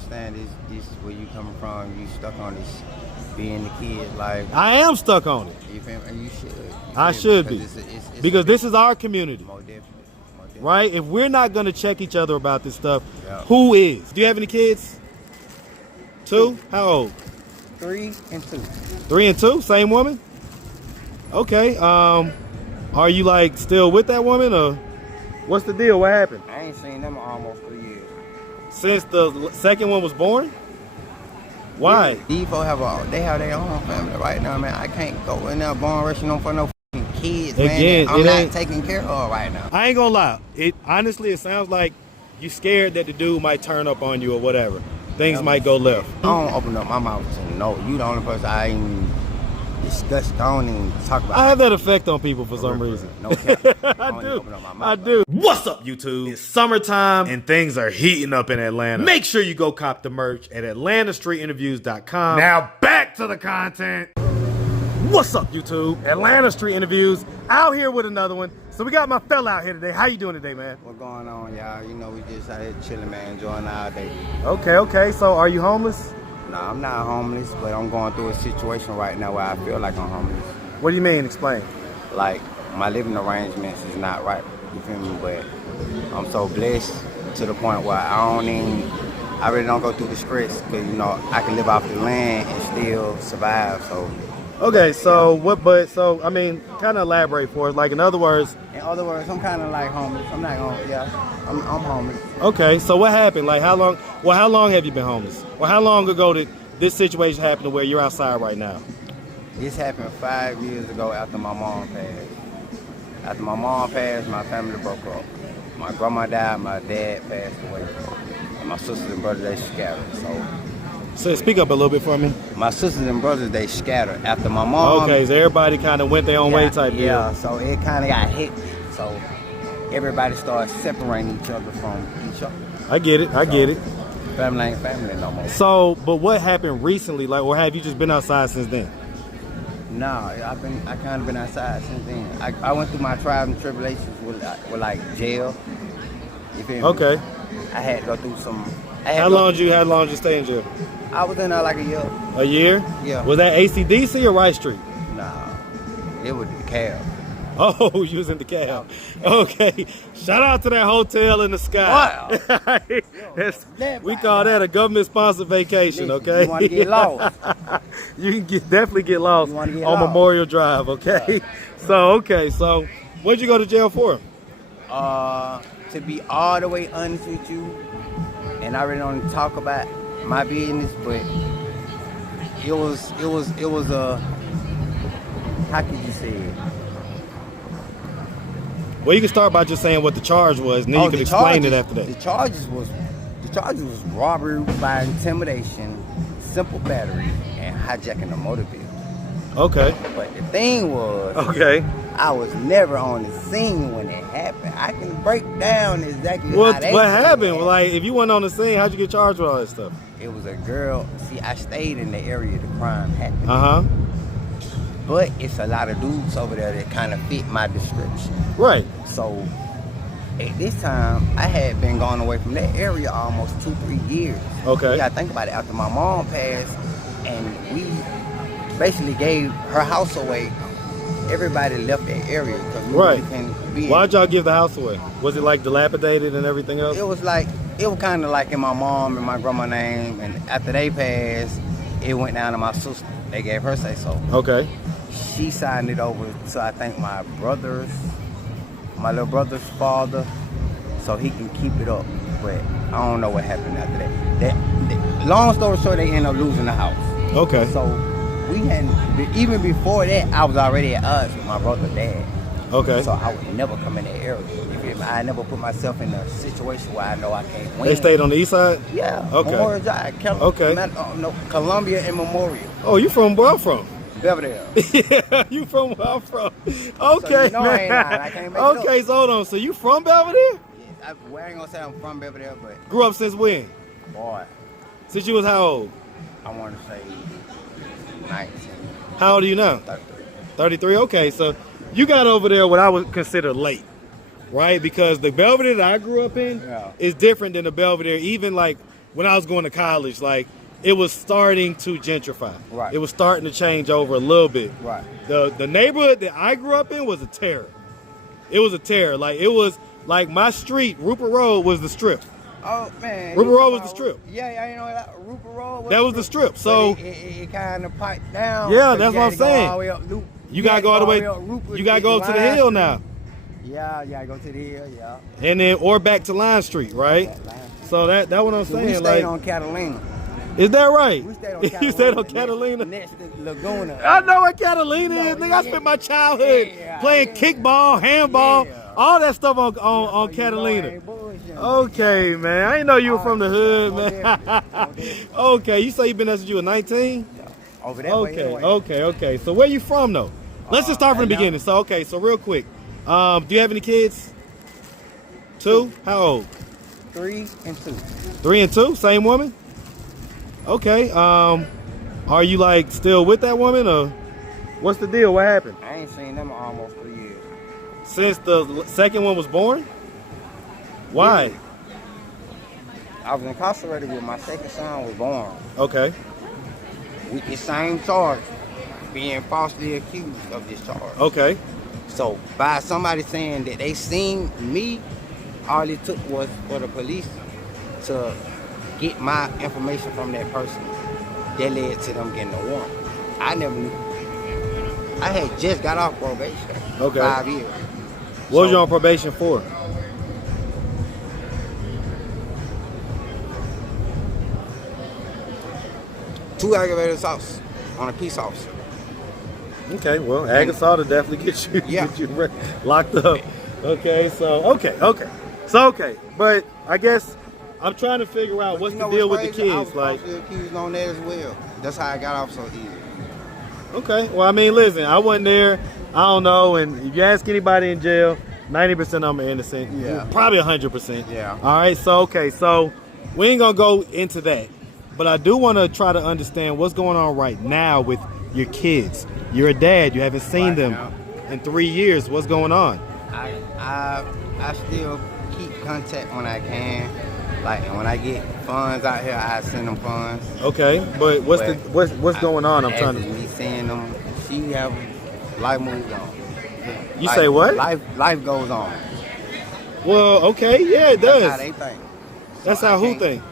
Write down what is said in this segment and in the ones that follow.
understand this where you coming from. You stuck on this being the kid life. I am stuck on it. You feel me? And you should. I should be. It's because this is our community. More definitely. Right? If we're not going to check each other about this stuff, Yeah. who is? Do you have any kids? 2? How old? 3 and 2. 3 and 2? Same woman? Okay. Are you like still with that woman or what's the deal? What happened? I ain't seen them in almost 3 years. Since the second one was born? Why? These folks they have their own family right now, man. I can't go in there born rushing them for no fucking kids, man. Again, I'm not taking care of right now. I ain't gonna lie. Honestly, it sounds like you scared that the dude might turn up on you or whatever. Things might go left. I don't open up my mouth to no. You the only person I ain't discuss. I don't even talk about. I have that effect on people for some reason. No cap. I do. What's up, YouTube? It's summertime and things are heating up in Atlanta. Make sure you go cop the merch at AtlantaStreetInterviews.com. Now back to the content. What's up, YouTube? Atlanta Street Interviews out here with another one. So we got my fella out here today. How you doing today, man? What's going on, y'all? You know, we just out here chilling, man, enjoying our day. Okay. So are you homeless? No, I'm not homeless, but I'm going through a situation right now where I feel like I'm homeless. What do you mean? Explain. Like, my living arrangements is not right, you feel me? But I'm so blessed to the point where I really don't go through the stress, because, you know, I can live off the land and still survive, so. Okay, so I mean, kind of elaborate for us. Like, in other words, I'm kind of like homeless. I'm not gonna, I'm homeless. Okay, so what happened? Like, how long have you been homeless? Well, how long ago did this situation happen to where you're outside right now? This happened 5 years ago after my mom passed. After my mom passed, my family broke up. My grandma died, my dad passed away. And my sisters and brothers, they scattered, So speak up a little bit for me. My sisters and brothers, they scattered after my mom. Okay, so everybody kind of went their own way type deal. Yeah, so it kind of got hit. So everybody started separating each other from each other. I get it. Family ain't family no more. So, but what happened recently? Like, or have you just been outside since then? No, I kind of been outside since then. I went through my trials and tribulations with like jail. You feel me? Okay. I had to go through some. How long did you stay in jail? I was in there like a year. A year? Yeah. Was that ACDC or Rice Street? Nah, it was the cab. Oh, you was in the cab. Okay. Shout out to that hotel in the sky. Wow. We call that a government-sponsored vacation, Listen, okay? You want to get lost. You can definitely get lost on Memorial Drive, okay? Yeah. So what'd you go to jail for? To be all the way honest with you, and I really don't talk about my business, but it was a, how could you say it? Well, you can start by just saying what the charge was, and then you can explain it after that. The charges was robbery by intimidation, simple battery, and hijacking a motor vehicle. Okay. But the thing was, I was never on the scene when it happened. I can break down exactly what how happened. Like, if you weren't on the scene, how'd you get charged with all that stuff? It was a girl. See, I stayed in the area the crime happened. But it's a lot of dudes over there that kind of fit my description. Right. So at this time, I had been going away from that area almost 2-3 years. Okay. You gotta think about it. After my mom passed, and we basically gave her house away, everybody left that area because we really couldn't be. Why'd y'all give the house away? Was it like dilapidated and everything else? It was kind of like in my mom and my grandma's name, and after they passed, it went down to my sister. They gave her say so. Okay. She signed it over to, I think, my little brother's father, so he can keep it up. But I don't know what happened after that. Long story short, they ended up losing the house. Okay. So we hadn't, even before that, I was already at odds with my brother's dad. Okay. So I would never come in that area. You feel me? I never put myself in a situation where I know I can't win. They stayed on the east side? Yeah. Okay. Memorial Drive. Columbia and Memorial. Oh, you from where I'm from? Belvedere. Yeah, you from where I'm from. Okay, so you know man. I can't make it up. So hold on. So you from Belvedere? Yeah, I ain't gonna say I'm from Belvedere, but Grew up since when? boy, Since you was how old? I want to say 19. How old are you now? 33. 33. Okay, so you got over there what I would consider late, right? Because the Belvedere that I grew up in is different than the Belvedere, even like when I was going to college, like it was starting to gentrify. Right. It was starting to change over a little bit. Right. The neighborhood that I grew up in was a terror. It was a terror. Like it was like my street, Rupert Road, was the strip. Oh man. Rupert Road was the strip. Yeah, you know that Rupert Road. That was the strip. So it kind of piped down. Yeah, that's what I'm saying. All the way up Loop. You gotta go all the way. You gotta go up to the hill now. Yeah, go to the hill. Yeah. And then or back to Line Street, right? So that what I'm saying. We stayed on Catalina. Is that right? We stayed on Catalina. You stayed on Catalina? Next to Laguna. I know what Catalina is. Nigga, I spent my childhood playing kickball, handball, all that stuff on Catalina. Okay, man. I didn't know you were from the hood, man. Okay, you say you been there since you were 19? Over that way. Okay. So where you from, though? Let's just start from the beginning. So real quick. Do you have any kids? 2? How old? 3 and 2. 3 and 2? Same woman? Okay. Are you like still with that woman or what's the deal? What happened? I ain't seen them in almost 3 years. Since the second one was born? Why? Yeah. I was incarcerated when my second son was born. Okay. With the same charge, being falsely accused of this charge. Okay. So by somebody saying that they seen me, all it took was for the police to get my information from that person. That led to them getting a warrant. I never knew. I had just got off probation. Okay. 5 years. What was you on probation for? Two aggravated assaults on a peace officer. Okay, well, assault will definitely get you locked up. Okay, but I guess I'm trying to figure out what's the deal with the kids. I was like, falsely accused on that as well. That's how I got off so easy. Okay, well, I mean, listen, I wasn't there. I don't know, and if you ask anybody in jail, 90% of them are innocent. Yeah. Probably 100%. Yeah. All right, so we ain't gonna go into that, but I do want to try to understand what's going on right now with your kids. You're a dad. You haven't seen them in 3 years. What's going on? I still keep contact when I can. Like, and when I get funds out here, I send them funds. Okay, but what's going on? I'm trying to. Me seeing them, she have life moves on. You say what? Life goes on. Well, okay, yeah, it does. That's how they think. That's how who think?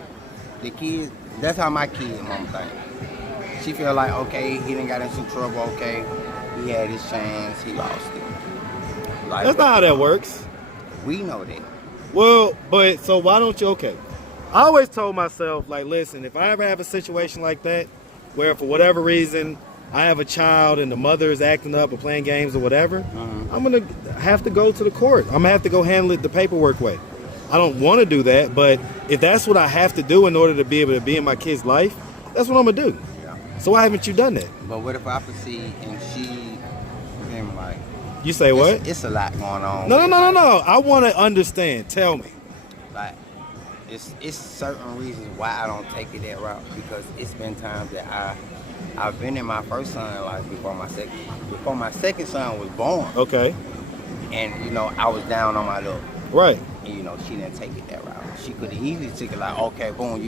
The kids. That's how my kid mom think. She feel like, okay, he didn't got into trouble. Okay, he had his chance. He lost it. That's not how that works. We know that. Well, but so why don't you? Okay, I always told myself, like, listen, if I ever have a situation like that, where for whatever reason I have a child and the mother is acting up or playing games or whatever, I'm gonna have to go to the court. I'm gonna have to go handle it the paperwork way. I don't want to do that, but if that's what I have to do in order to be able to be in my kid's life, that's what I'm gonna do. Yeah. So why haven't you done that? But what if I proceed and she, then like. You say what? It's a lot going on. No. I want to understand. Tell me. Like, it's certain reasons why I don't take it that route, because it's been times that I've been in my first son life before my second son was born. Okay. And I was down on my luck. Right. And she didn't take it that route. She could have easily took it like, okay, boom,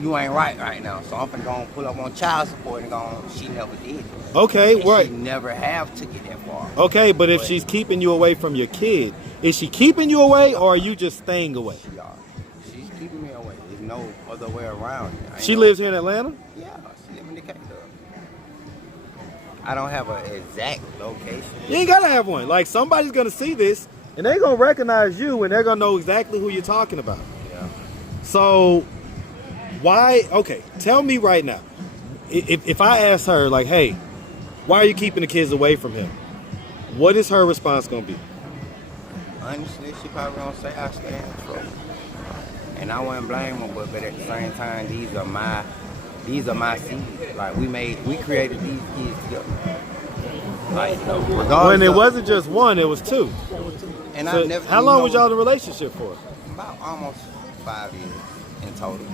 you ain't right now, so I'm finna go and pull up on child support and go. She never did it. Okay, and right. She never have took it that far. Okay, but if she's keeping you away from your kid, is she keeping you away or are you just staying away? She's keeping me away. There's no other way around it. She lives here in Atlanta? Yeah, she lives in Decatur. I don't have an exact location. You ain't gotta have one. Like, somebody's gonna see this and they're gonna recognize you and they're gonna know exactly who you're talking about. Yeah. So why? Okay, tell me right now. If I ask her, like, hey, why are you keeping the kids away from him? What is her response gonna be? Honestly, she probably gonna say I stay in trouble, and I wouldn't blame her. But at the same time, these are my seeds. Like, we created these kids together. Like, when it wasn't just one, it was two. And so how long was y'all in a relationship for? About almost 5 years in total.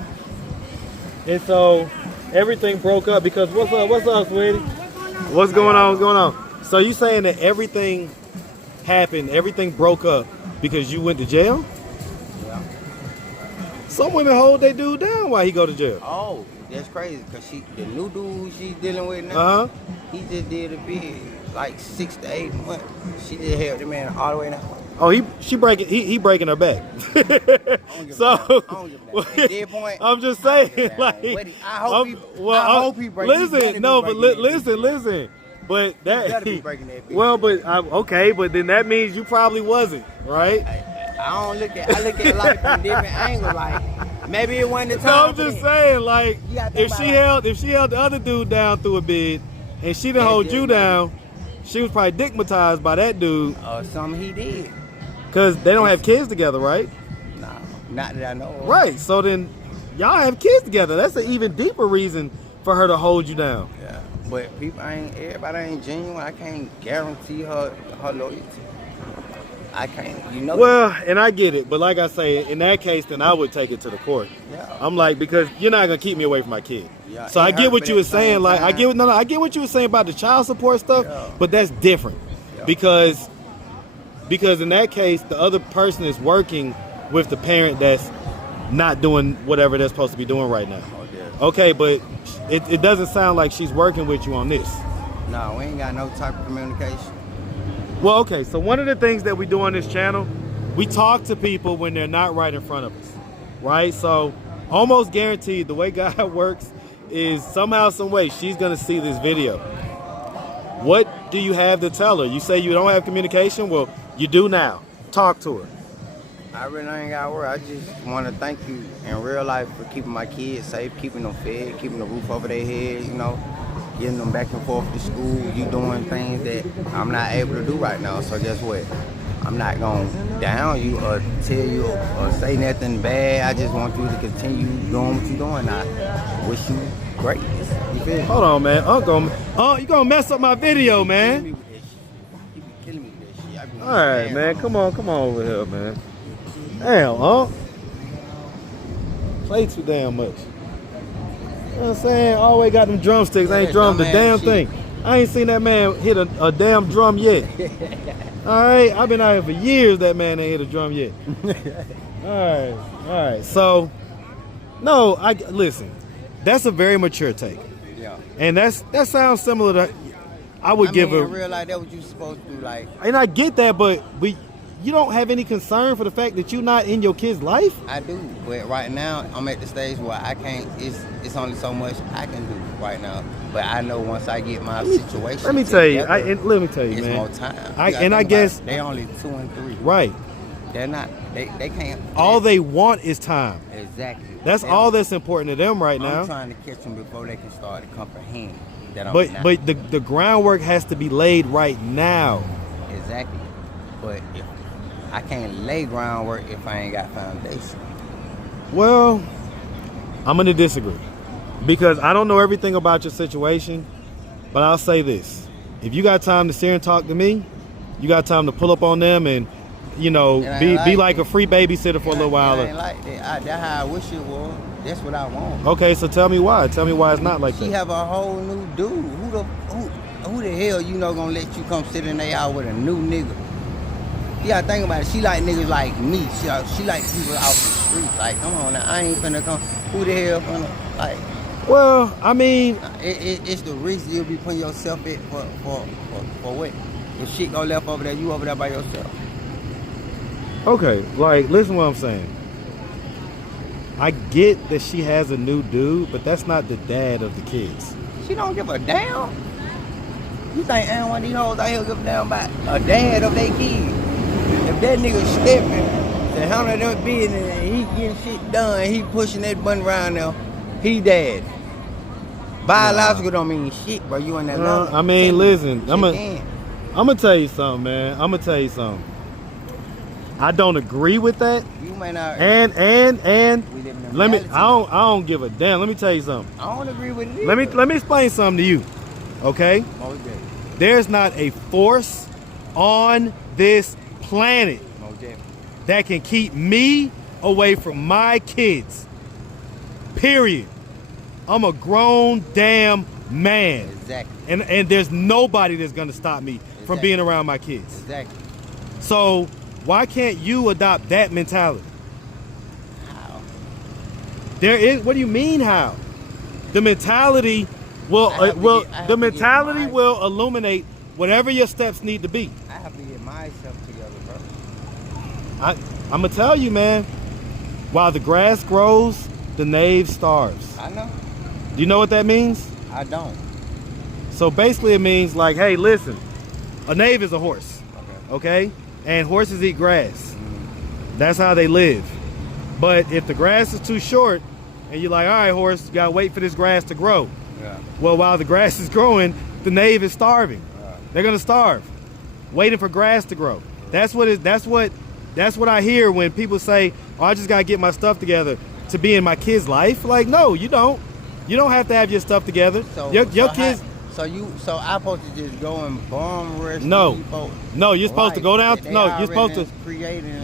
And so everything broke up because what's up, sweetie? What's going on? So you saying that everything happened, everything broke up because you went to jail? Yeah. Some women hold their dude down while he go to jail. Oh, that's crazy. Cause the new dude she's dealing with now, he just did a bid like 6 to 8 months. She just held the man all the way down. Oh, he breaking her back. So I'm just saying, like, I hope he breaks. Listen, no, but listen. But that, well, but okay, but then that means you probably wasn't, right? I look at life from different angles. Like maybe it wasn't the time. No, I'm just saying, like, if she held the other dude down through a bid, and she didn't hold you down, she was probably digmatized by that dude. Something he did. Cause they don't have kids together, right? No, not that I know of. Right. So then, y'all have kids together. That's an even deeper reason for her to hold you down. Yeah. But everybody ain't genuine. I can't guarantee her loyalty. I can't, you know. Well, and I get it, but like I say, in that case, then I would take it to the court. Yeah. I'm like, because you're not gonna keep me away from my kid. Yeah. So I get what you were saying. Like, I get what you were saying about the child support stuff, but that's different because in that case, the other person is working with the parent that's not doing whatever they're supposed to be doing right now. Okay, but it doesn't sound like she's working with you on this. No, we ain't got no type of communication. Well, okay, so one of the things that we do on this channel, we talk to people when they're not right in front of us, right? So almost guaranteed the way God works is somehow, some way, she's gonna see this video. What do you have to tell her? You say you don't have communication? Well, you do now. Talk to her. I really ain't got work. I just want to thank you in real life for keeping my kids safe, keeping them fed, keeping the roof over their head, you know, getting them back and forth to school. You doing things that I'm not able to do right now. So guess what? I'm not going to down you or tell you or say nothing bad. I just want you to continue doing what you're doing. I wish you greatness. You feel me? Hold on, man. You gonna mess up my video, man. You be killing me with that shit. All right, man. Come on over here, man. Damn, play too damn much. You know what I'm saying? Always got them drumsticks. I ain't drummed a damn thing. I ain't seen that man hit a damn drum yet. All right, I've been out here for years. That man ain't hit a drum yet. All right. So, no, listen. That's a very mature take. Yeah. And that sounds similar to. I would give her. In real life, that's what you supposed to do, like. And I get that, but you don't have any concern for the fact that you're not in your kid's life? I do, but right now I'm at the stage where I can't. It's only so much I can do right now. But I know once I get my situation. Let me tell you, man. It's more time. I guess they only 2 and 3. Right. They're not. They can't. All they want is time. Exactly. That's all that's important to them right now. I'm trying to catch them before they can start to comprehend that I'm not. But the groundwork has to be laid right now. Exactly. But if I can't lay groundwork if I ain't got foundation. Well, I'm gonna disagree because I don't know everything about your situation, but I'll say this: if you got time to sit and talk to me, you got time to pull up on them and, you know, be like a free babysitter for a little while. Ain't like that. That's how I wish it was. That's what I want. Okay, so tell me why. Tell me why it's not like that. She have a whole new dude. Who the hell you know gonna let you come sit in there out with a new nigga? You gotta think about it. She like niggas like me. She like people out the street. Like, come on now, I ain't finna come. Who the hell finna, like? Well, I mean, it's the risk you'll be putting yourself in for what? If shit go left over there, you over there by yourself. Okay, like, listen to what I'm saying. I get that she has a new dude, but that's not the dad of the kids. She don't give a damn. You think ain't one of these hoes out here give a damn about a dad of their kids? If that nigga stepping to handle that business and he getting shit done, he pushing that button around there, he dad. Biological don't mean shit, bro. You in that level. I mean, listen, I'm gonna tell you something, man. I'm gonna tell you something. I don't agree with that. You may not. And let me. I don't give a damn. Let me tell you something. I don't agree with it. Let me explain something to you. Okay? Okay. There's not a force on this planet Okay. that can keep me away from my kids. Period. I'm a grown damn man. Exactly. And there's nobody that's gonna stop me from being around my kids. Exactly. So why can't you adopt that mentality? How? There is. What do you mean how? The mentality will the mentality will illuminate whatever your steps need to be. I have to get myself together, bro. I'm gonna tell you, man. While the grass grows, the knave starves. I know. Do you know what that means? I don't. So basically, it means like, hey, listen, a knave is a horse, okay? And horses eat grass. That's how they live. But if the grass is too short, and you're like, all right, horse, you gotta wait for this grass to grow. Yeah. Well, while the grass is growing, the knave is starving. Yeah. They're gonna starve, waiting for grass to grow. That's what I hear when people say, oh, I just gotta get my stuff together to be in my kid's life. Like, no, you don't. You don't have to have your stuff together. Your kids. So I'm supposed to just go and bomb rush? No, you're supposed to go down. No, you're supposed to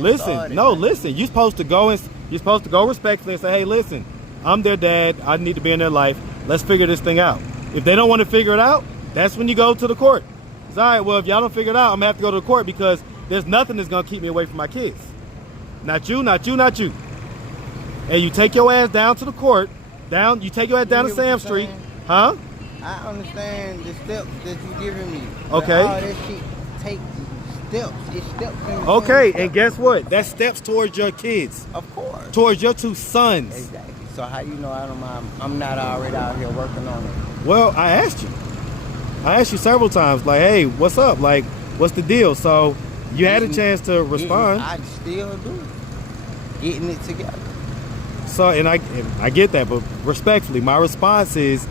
listen. No, listen. You're supposed to go respectfully and say, hey, listen, I'm their dad. I need to be in their life. Let's figure this thing out. If they don't want to figure it out, that's when you go to the court. It's all right. Well, if y'all don't figure it out, I'm gonna have to go to the court because there's nothing that's gonna keep me away from my kids. Not you, not you, not you. And you take your ass down to the court. You take your ass down to Sam Street, huh? I understand the steps that you're giving me. Okay. All that shit take steps. It's steps. Okay, and guess what? That's steps towards your kids. Of course. Towards your two sons. Exactly. So how you know I'm not already out here working on it? Well, I asked you several times, like, hey, what's up? Like, what's the deal? So you had a chance to respond. I still do. Getting it together. So, and I get that, but respectfully, my response is,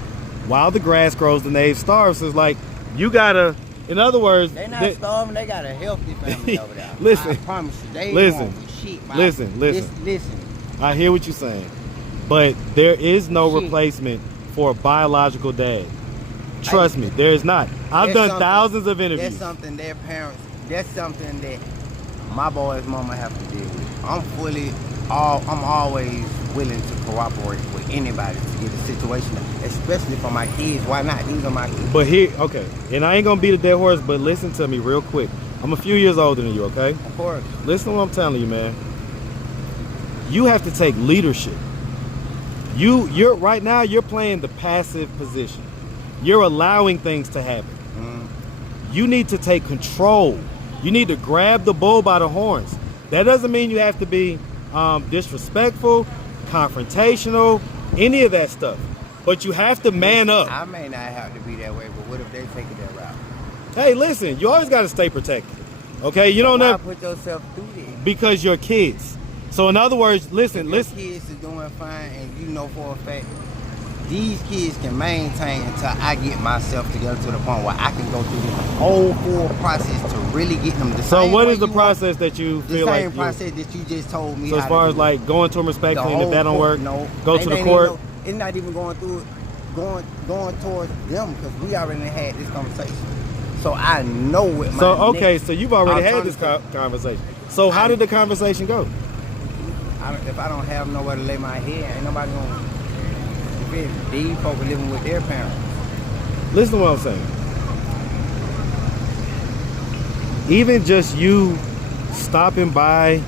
while the grass grows, the knave starves. It's like, you gotta, in other words, they're not starving. They got a healthy family over there. Listen, I promise you, they listen, won't shit. Listen. I hear what you're saying, but there is no replacement for a biological dad. Trust me, there is not. I've done thousands of interviews. That's something their parents. That's something that my boy's mama have to deal with. I'm always willing to cooperate with anybody to get a situation, especially for my kids. Why not? These are my kids. But here, okay, and I ain't gonna beat a dead horse, but listen to me real quick. I'm a few years older than you, okay? Of course. Listen to what I'm telling you, man. You have to take leadership. You're right now, you're playing the passive position. You're allowing things to happen. You need to take control. You need to grab the bull by the horns. That doesn't mean you have to be disrespectful, confrontational, any of that stuff. But you have to man up. I may not have to be that way, but what if they take it that route? Hey, listen, you always got to stay protected. Okay, you don't know. Why put yourself through this? Because you're kids. So in other words, listen. Kids are doing fine, and you know for a fact these kids can maintain until I get myself together to the point where I can go through the whole full process to really get them the So same what way is the you process that you feel like? The same process that you just told me. So as far as like going to them respectfully, and if that don't work, go to the court. It's not even going through it, going towards them, because we already had this conversation. So I know what my so you've already had this conversation. So how did the conversation go? If I don't have nowhere to lay my head, ain't nobody gonna. These folks are living with their parents. Listen to what I'm saying. Even just you stopping by,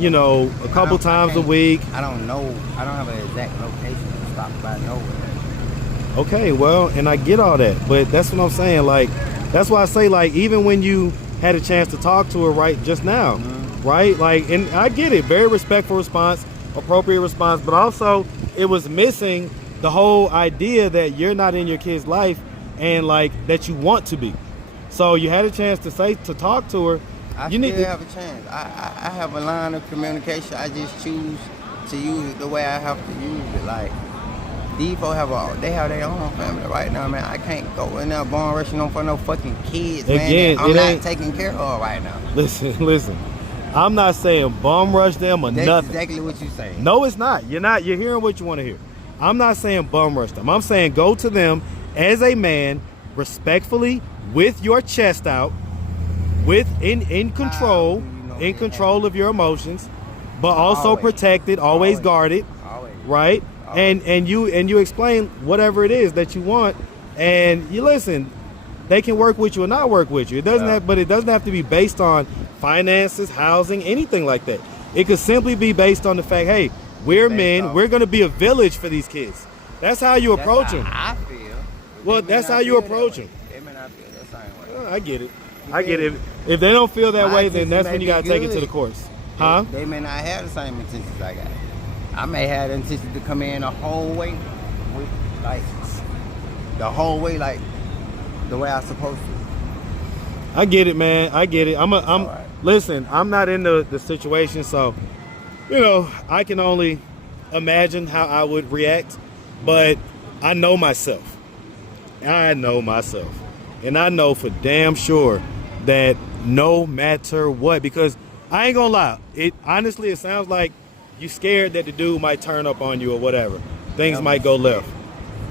a couple times a week. I don't know. I don't have an exact location to stop by nowhere. Okay, well, and I get all that, but that's what I'm saying. Like, that's why I say, like, even when you had a chance to talk to her right just now, right? Like, and I get it, very respectful response, appropriate response, but also it was missing the whole idea that you're not in your kid's life and like that you want to be. So you had a chance to talk to her. I still have a chance. I have a line of communication. I just choose to use it the way I have to use it. Like, these folks have their own family right now, man. I can't go in there born rushing on for no fucking kids, man. I'm not taking care of right now. Listen. I'm not saying bum rush them or nothing. That's exactly what you're saying. No, it's not. You're not. You're hearing what you want to hear. I'm not saying bum rush them. I'm saying go to them as a man, respectfully, with your chest out, in control, in control of your emotions, but also protected, always guarded, right? And you explain whatever it is that you want, and you listen. They can work with you or not work with you. It doesn't but it doesn't have to be based on finances, housing, anything like that. It could simply be based on the fact, hey, We're men. We're going to be a village for these kids. That's how you approach them. I feel. Well, that's how you approach them. They may not feel that same way. Oh, I get it. I get it. If they don't feel that way, then that's when you got to take it to the courts. Huh? They may not have the same intentions I got. I may have the intention to come in the whole way, like the way I'm supposed to. I get it, man. I get it. Right. Listen, I'm not in the situation, so I can only imagine how I would react. But I know myself. And I know for damn sure that no matter what, because I ain't gonna lie, it sounds like you scared that the dude might turn up on you or whatever. Things might go left.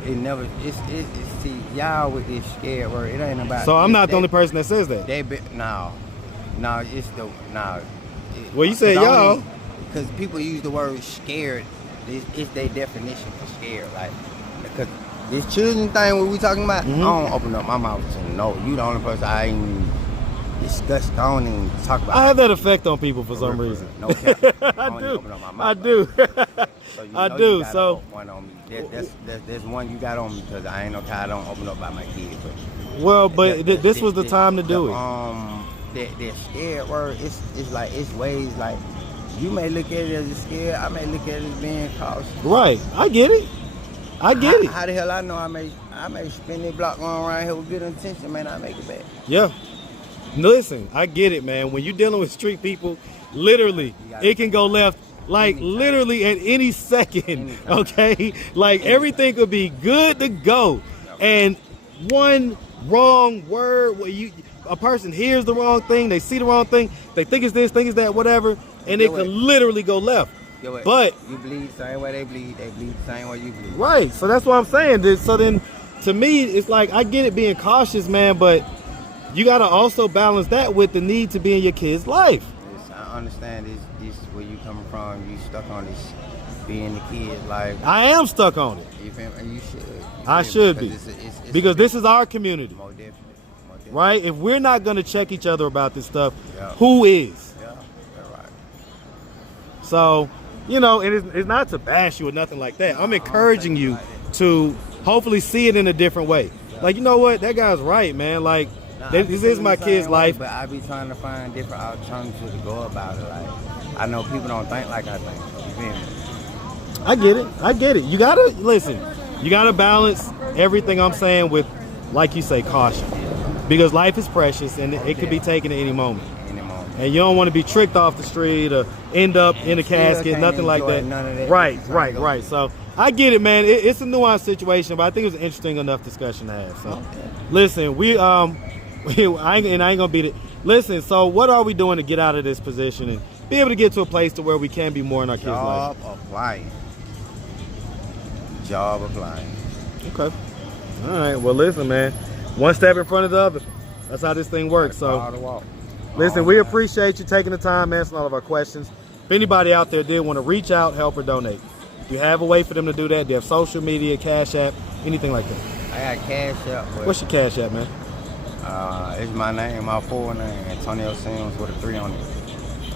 See, y'all with this scared word, it ain't about. So I'm not the only person that says that. Well, you said y'all. Because people use the word scared, it's their definition for scared. Like, because this children thing, what we talking about, I don't open up my mouth to know. You the only person I ain't discuss. I don't even talk about. I have that effect on people for some reason. No cap. I do. I do. So I do. So one on me. There's one you got on me because I ain't no time. I don't open up about my kids. But this was the time to do it. That scared word. It's like it's ways like you may look at it as a scared. I may look at it as being cautious. Right. I get it. How the hell I know I may spin this block going around here with good intention, man. I make it back. Yeah. Listen, I get it, man. When you're dealing with street people, literally, it can go left, like literally at any second, okay? Like everything could be good to go. And one wrong word where a person hears the wrong thing, they see the wrong thing, they think it's this, think it's that, whatever, and it could literally go left. But you bleed the same way they bleed the same way you bleed. Right, so that's what I'm saying. So then, to me, it's like, I get it being cautious, man, but you got to also balance that with the need to be in your kid's life. Yes, I understand this where you coming from. You stuck on this being the kid's life. I am stuck on it. You feel me? You should. I should be. Because this is our community. More definitely. Right? If we're not going to check each other about this stuff, who is? Yeah, that's right. So, and it's not to bash you or nothing like that. I'm encouraging you to hopefully see it in a different way. Like, you know what? That guy's right, man. Like, this is my kid's life. But I be trying to find different alternatives to go about it. Like, I know people don't think like I think. You feel me? I get it. You gotta listen. You gotta balance everything I'm saying with, like you say, caution, because life is precious and it could be taken at any moment. And you don't want to be tricked off the street or end up in a casket, nothing like that. None of that. Right. So I get it, man. It's a nuanced situation, but I think it was an interesting enough discussion to have. So, listen, I ain't gonna beat it. Listen, so what are we doing to get out of this position and be able to get to a place to where we can be more in our kids' life? Job applying. Okay. All right. Well, listen, man. One step in front of the other. That's how this thing works. So, listen, we appreciate you taking the time answering all of our questions. If anybody out there did want to reach out, help, or donate, do you have a way for them to do that? Do you have social media, Cash App, anything like that? I got Cash App. What's your Cash App, man? It's my name, my full name, Antonio Sims with a 3 on it.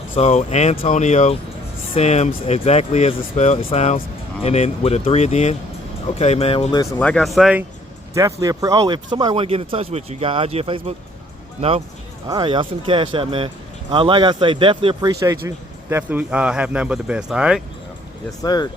So Antonio Sims, exactly as it sounds, and then with a 3 at the end. Okay, man. Well, listen, like I say, definitely if somebody want to get in touch with you, got IG or Facebook? No? All right, y'all send the Cash App, man. Like I say, definitely appreciate you. Definitely have nothing but the best, all right? Yeah. Yes, sir.